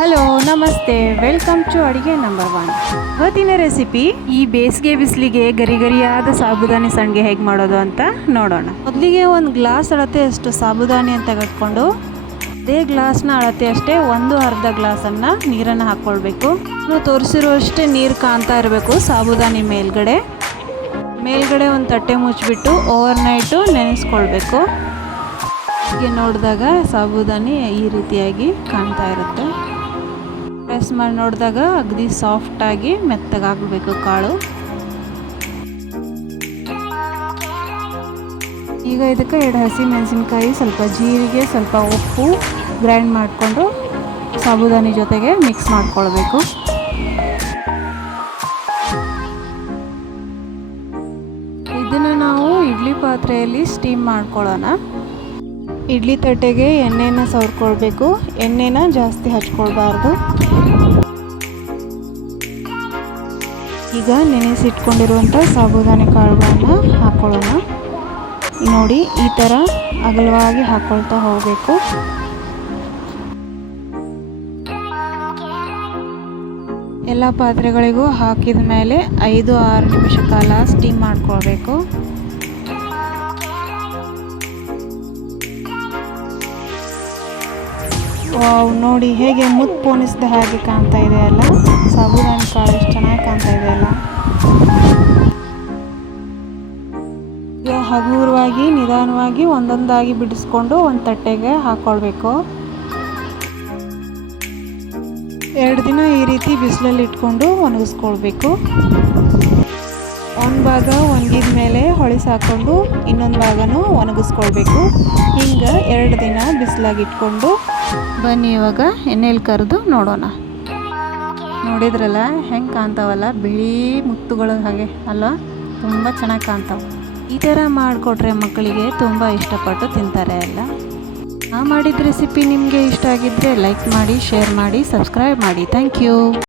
Hello ನಮಸ್ತೆ. Welcome to ಅಡುಗೆ number one ಇವತ್ತಿನ ರೆಸಿಪಿ ಈ ಬೇಸಿಗೆ ಬಿಸಿಲಿಗೆ ಗರಿ ಗರಿಯಾದ ಸಾಬುದಾನಿ ಸಂಡಿಗೆ ಹೇಗೆ ಮಾಡೋದು ಅಂತ ನೋಡೋಣ. ಮೊದಲಿಗೆ ಒಂದು ಗ್ಲಾಸ್ ಅಳತೆ ಅಷ್ಟು ಅಂತ ತೆಗೆದುಕೊಂಡು ಅದೇ ಗ್ಲಾಸ್ನ ಅಳತೆ ಅಷ್ಟೇ ಒಂದು ಅರ್ಧ ಗ್ಲಾಸನ್ನು ನೀರನ್ನು ಹಾಕ್ಕೊಳ್ಬೇಕು ನಾವು ತೋರಿಸಿರುವಷ್ಟೇ ನೀರು ಕಾಣ್ತಾ ಇರಬೇಕು ಸಾಬುದಾನಿ ಮೇಲ್ಗಡೆ. ಮೇಲ್ಗಡೆ ಒಂದು ತಟ್ಟೆ ಮುಚ್ಚಿಬಿಟ್ಟು ಓವರ್ ನೈಟು ನೆನೆಸ್ಕೊಳ್ಬೇಕು. ಹೀಗೆ ನೋಡಿದಾಗ ಸಾಬುದಾನಿ ಈ ರೀತಿಯಾಗಿ ಕಾಣ್ತಾ ಇರುತ್ತೆ. ಪ್ರೆಸ್ ಮಾಡಿ ನೋಡಿದಾಗ ಅಗದಿ ಸಾಫ್ಟಾಗಿ ಮೆತ್ತಗಾಗಬೇಕು ಕಾಳು. ಈಗ ಇದಕ್ಕೆ ಎರಡು ಹಸಿ ಮೆಣಸಿನ್ಕಾಯಿ ಸ್ವಲ್ಪ ಜೀರಿಗೆ, ಸ್ವಲ್ಪ ಉಪ್ಪು ಗ್ರೈಂಡ್ ಮಾಡಿಕೊಂಡು ಸಾಬುದಾನಿ ಜೊತೆಗೆ ಮಿಕ್ಸ್ ಮಾಡ್ಕೊಳ್ಬೇಕು. ಇದನ್ನು ನಾವು ಇಡ್ಲಿ ಪಾತ್ರೆಯಲ್ಲಿ ಸ್ಟೀಮ್ ಮಾಡ್ಕೊಳ್ಳೋಣ. ಇಡ್ಲಿ ತಟ್ಟೆಗೆ ಎಣ್ಣೆನ ಸವರ್ಕೊಳ್ಬೇಕು. ಎಣ್ಣೆನ ಜಾಸ್ತಿ ಹಚ್ಕೊಳ್ಬಾರ್ದು. ಈಗ ನೆನೆಸಿಟ್ಕೊಂಡಿರುವಂಥ ಸಾಬುದಾನಿ ಕಾಳುಗಳನ್ನ ಹಾಕ್ಕೊಳ್ಳೋಣ ನೋಡಿ, ಈ ಥರ ಅಗಲವಾಗಿ ಹಾಕ್ಕೊಳ್ತಾ ಹೋಗಬೇಕು. ಎಲ್ಲ ಪಾತ್ರೆಗಳಿಗೂ ಹಾಕಿದ ಮೇಲೆ ಐದು ಆರು ನಿಮಿಷ ಕಾಲ ಸ್ಟೀಮ್ ಮಾಡ್ಕೊಳ್ಬೇಕು. ವಾವ್, ನೋಡಿ ಹೇಗೆ ಮುತ್ತು ಪೋಣಿಸಿದ ಹಾಗೆ ಕಾಣ್ತಾ ಇದೆ ಅಲ್ಲ. ಸಾಬೂದಾನ ಕಾಳು ಎಷ್ಟು ಚೆನ್ನಾಗಿ ಕಾಣ್ತಾ ಇದೆ ಅಲ್ಲ. ಹಗುರವಾಗಿ, ನಿಧಾನವಾಗಿ ಒಂದೊಂದಾಗಿ ಬಿಡಿಸ್ಕೊಂಡು ಒಂದು ತಟ್ಟೆಗೆ ಹಾಕ್ಕೊಳ್ಬೇಕು ಎರಡು ದಿನ ಈ ರೀತಿ ಬಿಸಿಲಲ್ಲಿ ಇಟ್ಕೊಂಡು ಒಣಗಿಸ್ಕೊಳ್ಬೇಕು. ಒಂದು ಭಾಗ ಒಣಗಿದ ಮೇಲೆ ಹೊಳಿಸಿ ಹಾಕ್ಕೊಂಡು ಇನ್ನೊಂದು ಭಾಗನೂ ಒಣಗಿಸ್ಕೊಳ್ಬೇಕು. ಹಿಂಗೆ ಎರಡು ದಿನ ಬಿಸಿಲಾಗಿ ಇಟ್ಕೊಂಡು ಬನ್ನಿ ಇವಾಗ ಎಣ್ಣೆಲಿ ಕರೆದು ನೋಡೋಣ. ನೋಡಿದ್ರಲ್ಲ, ಹೆಂಗೆ ಕಾಣ್ತಾವಲ್ಲ? ಬಿಳಿ ಮುತ್ತುಗಳು ಹಾಗೆ, ಅಲ್ವಾ? ತುಂಬ ಚೆನ್ನಾಗಿ ಕಾಣ್ತಾವೆ. ಈ ಥರ ಮಾಡಿಕೊಟ್ರೆ ಮಕ್ಕಳಿಗೆ ತುಂಬ ಇಷ್ಟಪಟ್ಟು ತಿಂತಾರೆ ಎಲ್ಲ ನಾ ಮಾಡಿದ ರೆಸಿಪಿ ನಿಮಗೆ ಇಷ್ಟ ಆಗಿದ್ದರೆ ಲೈಕ್ ಮಾಡಿ ಶೇರ್ ಮಾಡಿ ಸಬ್ಸ್ಕ್ರೈಬ್ ಮಾಡಿ. Thank you